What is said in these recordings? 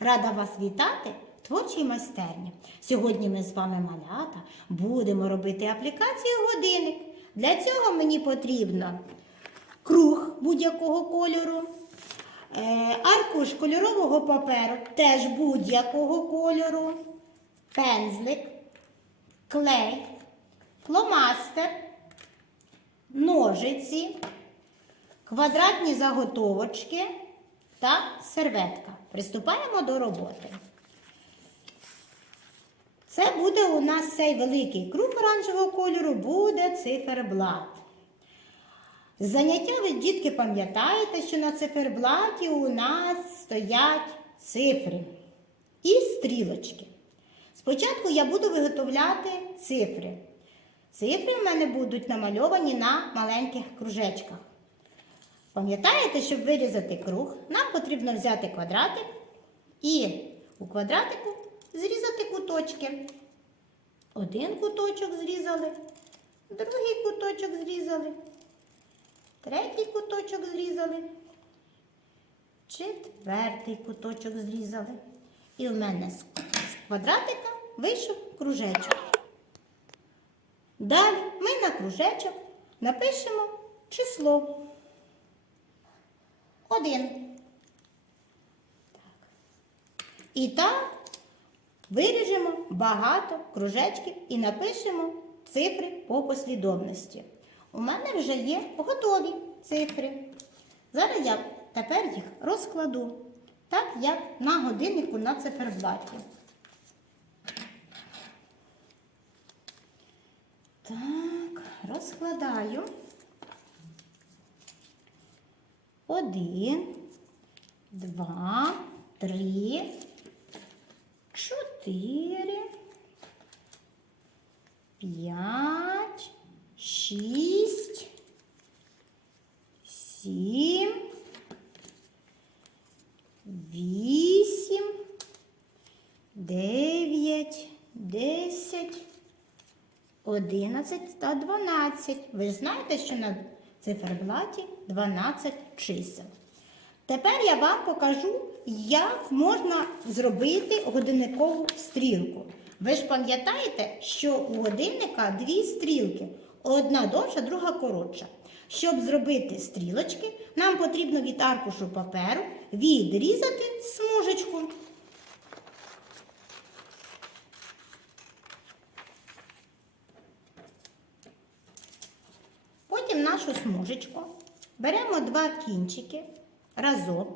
Рада вас вітати в творчій майстерні. Сьогодні ми з вами малята будемо робити аплікацію годинник. Для цього мені потрібно круг будь-якого кольору, е, аркуш кольорового паперу, теж будь-якого кольору, пензлик, клей, фломастер, ножиці, квадратні заготовочки та серветка. Приступаємо до роботи. Це буде у нас цей великий круг оранжевого кольору, буде циферблат. З Заняття ви, дітки, пам'ятаєте, що на циферблаті у нас стоять цифри і стрілочки. Спочатку я буду виготовляти цифри. Цифри в мене будуть намальовані на маленьких кружечках. Пам'ятаєте, щоб вирізати круг, нам потрібно взяти квадратик і у квадратику зрізати куточки. Один куточок зрізали, другий куточок зрізали, третій куточок зрізали, четвертий куточок зрізали. І в мене з квадратика вийшов кружечок. Далі ми на кружечок напишемо число. Один. І так виріжемо багато кружечків і напишемо цифри по послідовності. У мене вже є готові цифри. Зараз я тепер їх розкладу, так як на годиннику на циферблаті. Так, розкладаю. Один, два, три, чотири, п'ять, шість, сім, вісім, дев'ять, десять. 11 та 12. Ви знаєте, що на циферблаті 12 чисел. Тепер я вам покажу, як можна зробити годинникову стрілку. Ви ж пам'ятаєте, що у годинника дві стрілки. Одна довша, друга коротша. Щоб зробити стрілочки, нам потрібно від аркушу паперу відрізати смужечку. Потім нашу смужечку беремо два кінчики разом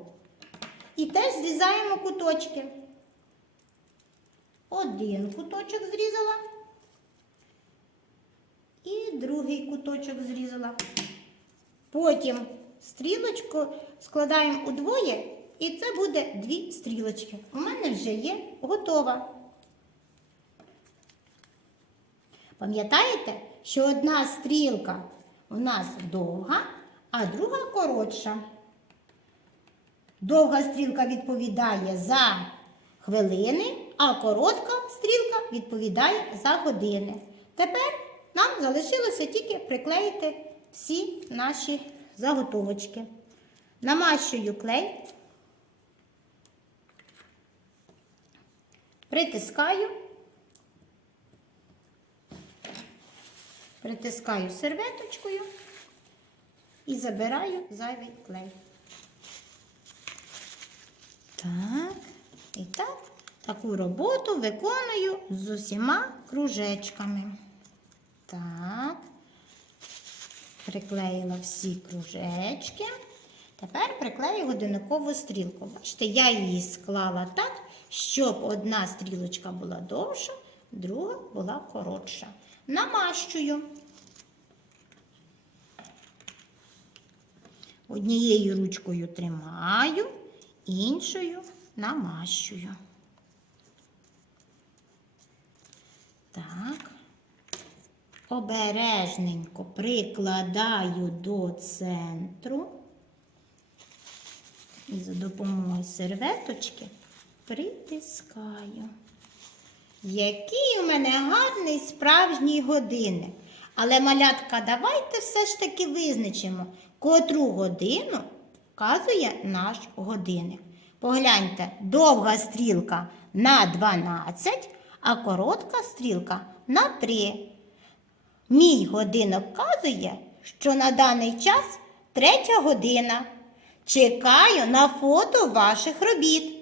і теж зрізаємо куточки. Один куточок зрізала і другий куточок зрізала. Потім стрілочку складаємо удвоє, і це буде дві стрілочки. У мене вже є готова. Пам'ятаєте, що одна стрілка у нас довга, а друга коротша. Довга стрілка відповідає за хвилини, а коротка стрілка відповідає за години. Тепер нам залишилося тільки приклеїти всі наші заготовочки. Намащую клей, притискаю. Притискаю серветочкою і забираю зайвий клей. Так, і так, таку роботу виконую з усіма кружечками. Так, приклеїла всі кружечки. Тепер приклею годинникову стрілку. Бачите, я її склала так, щоб одна стрілочка була довша, друга була коротша. Намащую. Однією ручкою тримаю, іншою намащую. Так. Обережненько прикладаю до центру і за допомогою серветочки притискаю. Який у мене гарний справжній годинник. Але, малятка, давайте все ж таки визначимо, котру годину вказує наш годинник. Погляньте, довга стрілка на 12, а коротка стрілка на 3. Мій годинок вказує, що на даний час третя година. Чекаю на фото ваших робіт.